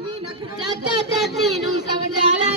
ਚਾਚਾ ਚਾਚੀ ਨੂੰ ਸਮਝਾ ਲੈ।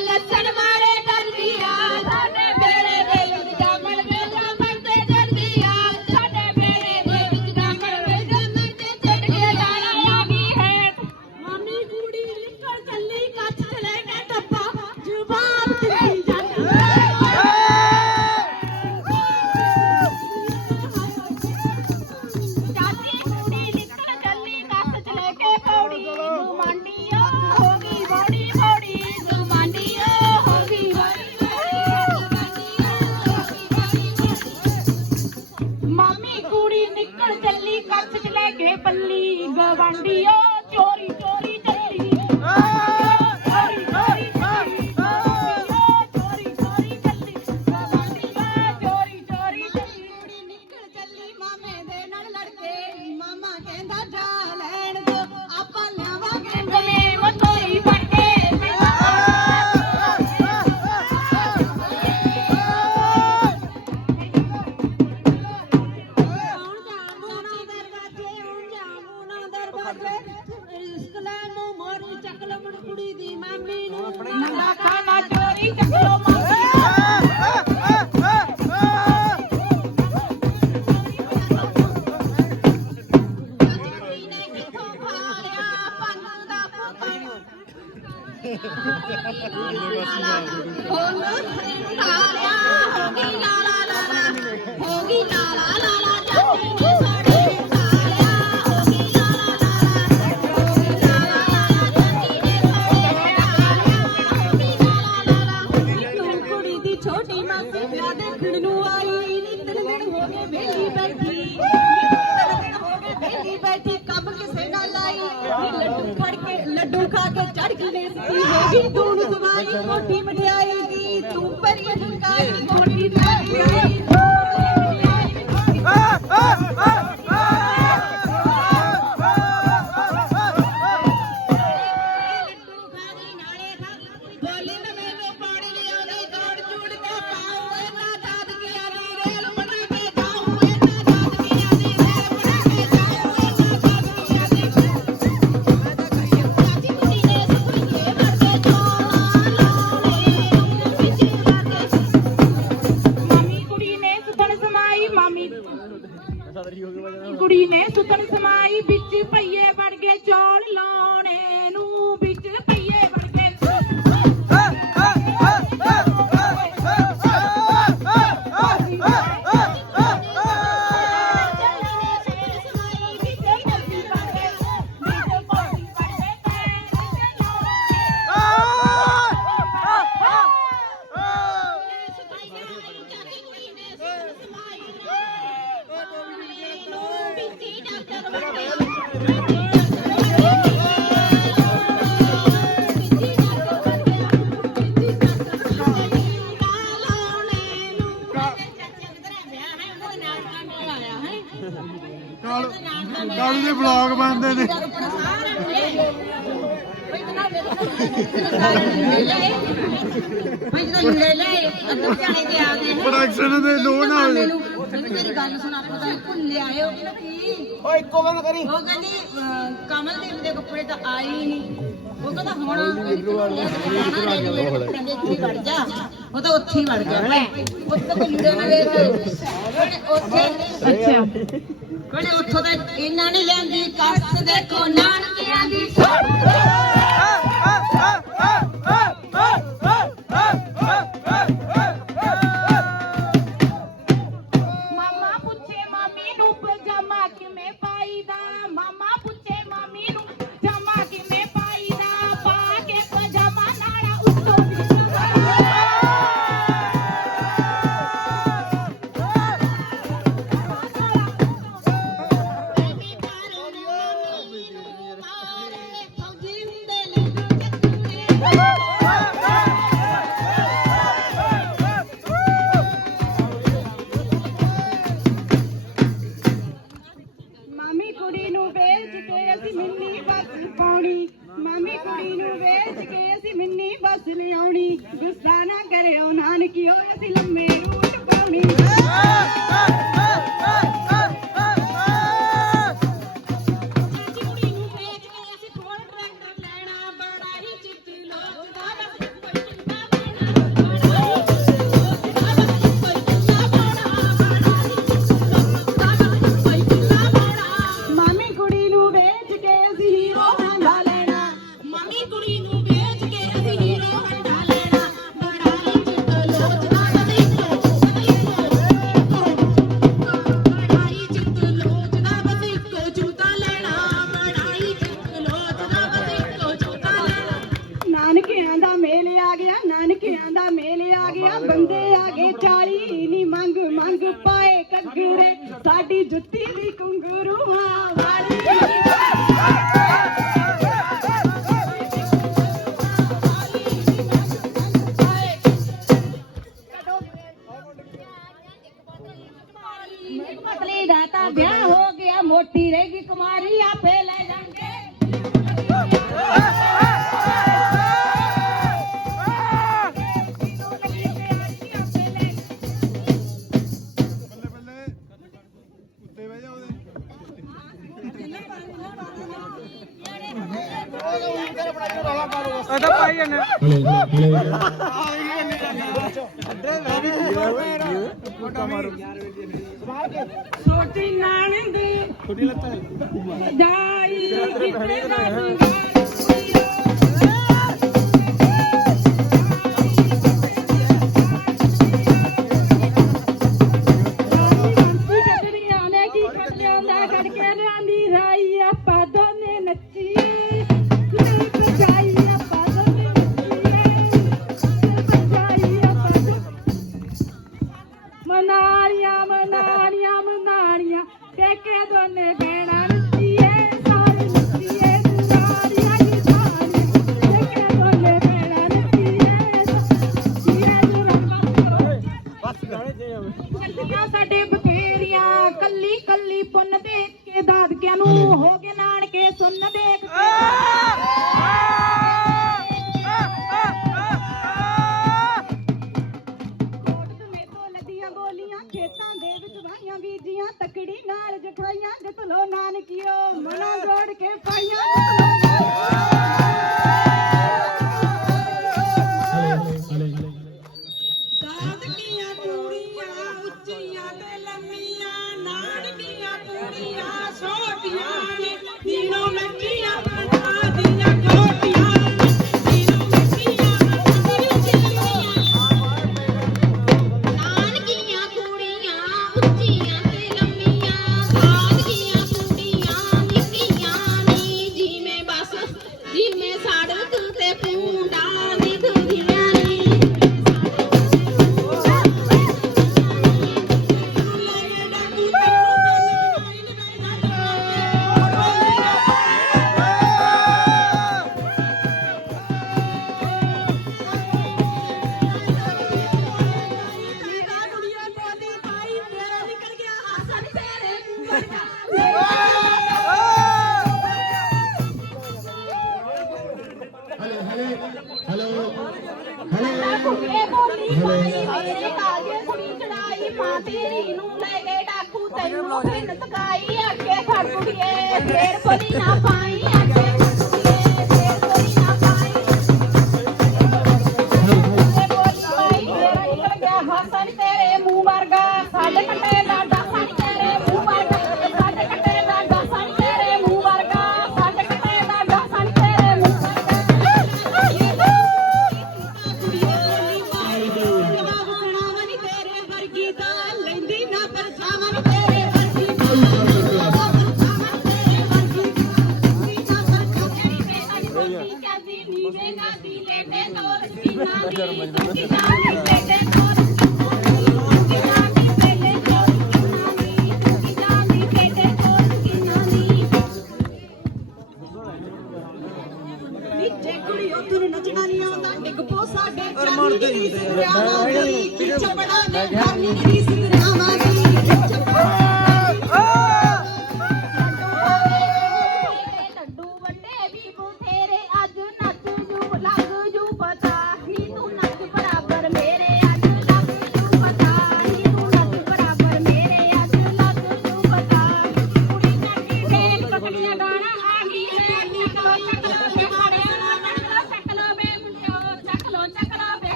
ਦੇ ਵਲੌਗ ਬਣਦੇ ਨੇ। ਪ੍ਰੋਡਕਸ਼ਨ ਦੇ ਲੋਨ ਆ ਤੇਰੀ ਗੱਲ ਸੁਣਾ ਭੁੱਲੇ ਆਏ ਓਏ ਇੱਕੋ ਗੱਲ ਕਰੀ। ਉਹ ਕਹਿੰਦੀ ਕਮਲ ਦੇ ਕੱਪੜੇ ਤਾਂ ਆਏ ਹੀ ਨਹੀਂ। ਉਹ ਕਹਿੰਦਾ ਹੁਣ ਇੱਥੇ ਵੜ ਜਾ। ਉਹ ਤਾਂ ਉੱਥੇ ਹੀ ਵੜ ਗਿਆ ਉੱਥੇ ਕੋਈ ਲੀੜੇ ਨਾ ਵੇਖ ਉੱਥੇ ਅੱਛਾ। ਕਹਿੰਦੇ ਉੱਥੋਂ ਤਾਂ ਇਹਨਾਂ ਨੇ ਲੈਂਦੀ ਕੱਸ ਦੇਖੋ ਨਾਨਕਿਆਂ ਦੀ ਛੋੜ ਸਾਡੀ ਜੁੱਤੀ ਦੀ ਕੰਗੂਰੂ ਮਾਂ ਹਲੇ ਹਲੇ ਸੋਚੀ ਨਾਨੰਦ ਛੋਟੀ ਲੱਤਾਂ। ਜਾਈ ਕਿਤੇ ਨਾ ਨਾਨਕਿਆਂ ਨੂੰ ਹੋ ਗਏ ਨਾਨਕੇ ਸੁਣ ਦੇਖ ਤਕੜੀ ਨਾਲ ਜਖਾਈਆਂ ਜਤਲੋ ਨਾਨਕੀਓ ਮਨਾਂ ਜੋੜ ਕੇ ਪਾਈਆਂ।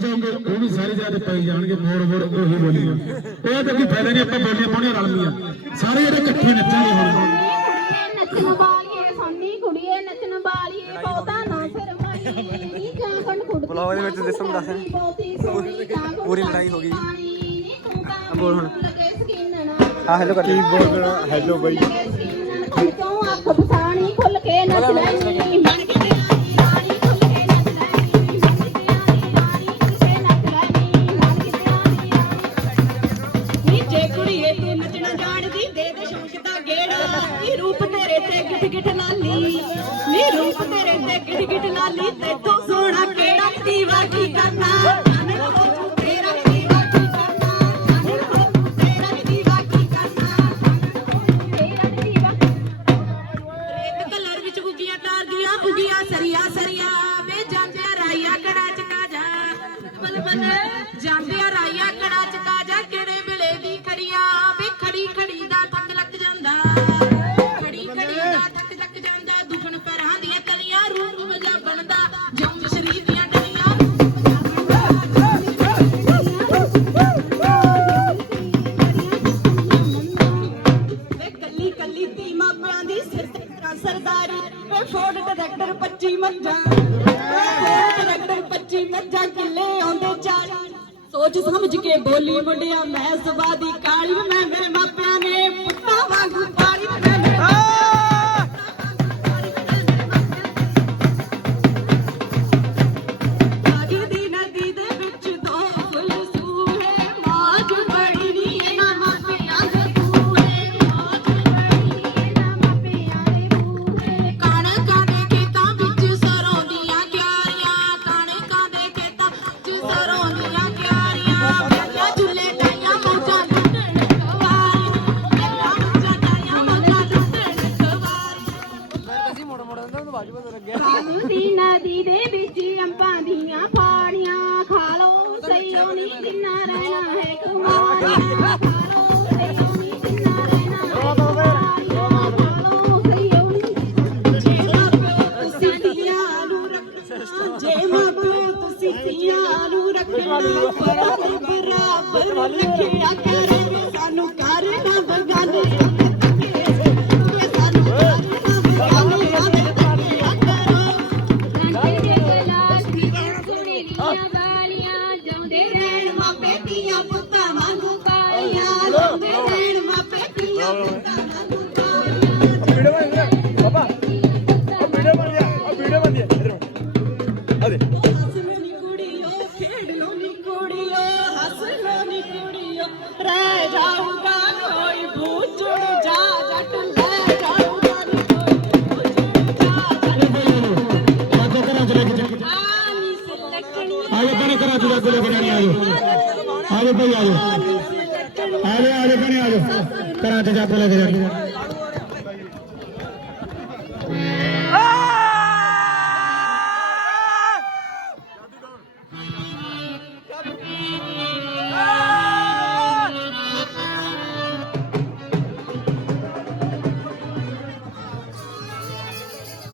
ਜਾਓਗੇ ਉਹ ਵੀ ਸਾਰੇ ਜਿਹੜੇ ਪਈ ਜਾਣਗੇ ਮੋੜ ਮੋੜ ਉਹੀ ਬੋਲੀਆਂ ਇਹ ਤਾਂ ਕੋਈ ਫਾਇਦਾ ਨਹੀਂ ਆਪਾਂ ਬੋਲੀਆਂ ਪਾਉਣੀਆਂ ਰਲਮੀਆਂ ਸਾਰੇ ਜਿਹੜੇ ਇਕੱਠੇ ਨੱਚਾਂਗੇ ਹੁਣ। ਨੱਚਣ ਵਾਲੀਏ ਸੰਨੀ ਕੁੜੀਏ ਨੱਚਣ ਵਾਲੀਏ ਬਹੁਤਾ ਨਾ ਸ਼ਰਮਾਈਏ ਨੀ ਕਾਂਗਣ ਕੁੜਤੀ ਬੁਲਾਵਾ ਦੇ ਵਿੱਚ ਦਿਸਮ ਦੱਸ। ਪੂਰੀ ਲੜਾਈ ਹੋ ਗਈ। ਬੋਲ ਹੁਣ। ਹੈਲੋ ਕਰ ਕੀ ਹੈਲੋ ਬਈ ਕਿਉਂ ਅੱਖ ਪਛਾਣੀ ਖੁੱਲ ਕੇ ਨੱਚ ਲੈ പുതിയ ਕੱਚੀ ਮੱਝਾਂ ਕਿੱਲੇ ਆਉਂਦੇ ਚਾਲ ਸੋਚ ਸਮਝ ਕੇ ਬੋਲੀ ਮੁੰਡਿਆ, ਮੈਂ ਜ਼ਬਾਦੀ ਕਾਲੀ, ਮੈਂ ਮੇਰੇ ਮਾਪਿਆਂ ਨੇ ਪੁੱਤਾਂ ਵਾਂਗੂ ਪਾਲੀ, ਮੈਂ ਘਰਾਂ ਚ ਜਾਗੋ ਲੈ ਕੇ ਜਾਣੀ ਆਜੋ। ਆਜੋ ਆ ਜਾਓ ਆਜੋ ਆਜੋ। ਭੈਣੇ ਜਾਓ ਘਰਾਂ ਜਾ ਜਾਗੋ ਲੈ ਕੇ ਜਾਣੀ